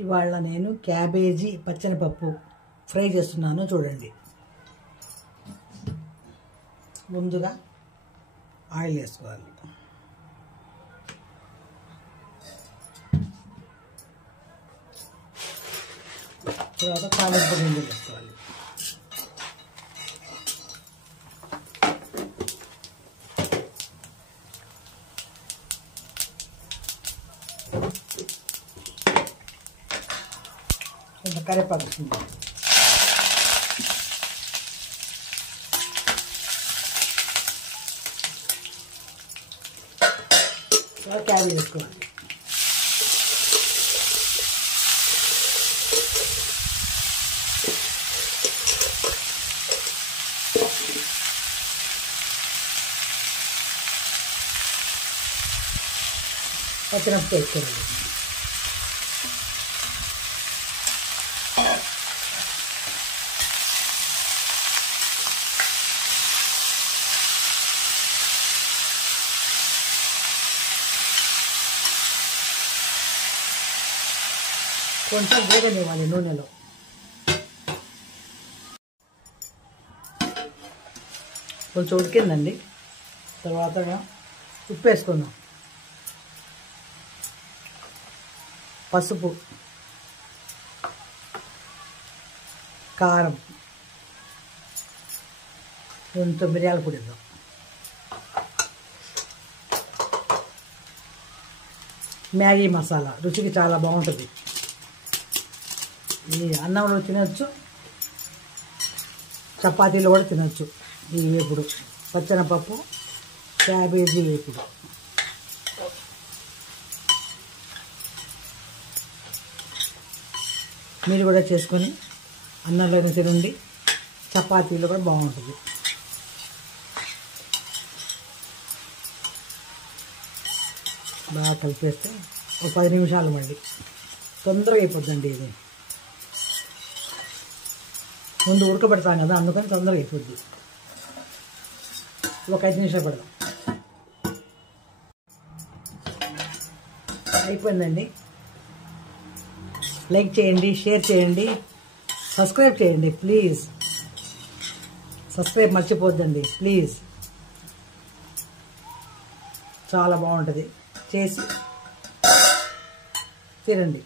ఇవాళ నేను cabbage పచ్చనిపప్పు fry చేస్తున్నాను చూడండి. ముందుగా ఆయిల్ వేసుకోవాలి. తర్వాత తాలింపు గింజలు వేసుకోవాలి. కొంత కరివేపాకు వేసుకుంటాం. క్యాబేజీ వేసుకోవాలి. పచ్చిమిరపకాయ వేసుకోవాలి. కొంచెం వేగనివ్వాలి నూనెలో. కొంచెం ఉడికిందండి. తర్వాత ఉప్పు వేసుకుందాం, పసుపు, కారం, కొంచెం మిరియాల పొడి వేద్దాం. మ్యాగీ మసాలా రుచికి చాలా బాగుంటుంది. ఈ అన్నంలో తినచ్చు, చపాతీలో కూడా తినచ్చు. ఈ వేపుడు పచ్చనపప్పు క్యాబేజీ వేపుడు. మీరు కూడా చేసుకొని అన్నంలోనే తినండి, చపాతీలో కూడా బాగుంటుంది. బాగా కలిపేస్తే ఒక 10 నిమిషాలు మళ్ళీ తొందరగా అయిపోద్దండి. ఇది ముందు ఉడకబెడతాం కదా, అందుకని తొందరగా అయిపోద్ది. ఒక 5 నిమిషాలు పడదాం. అయిపోయిందండి. లైక్ చేయండి, షేర్ చేయండి, సబ్స్క్రైబ్ చేయండి ప్లీజ్. Subscribe మర్చిపోద్దండి please. చాలా బాగుంటుంది, చేసి తినండి.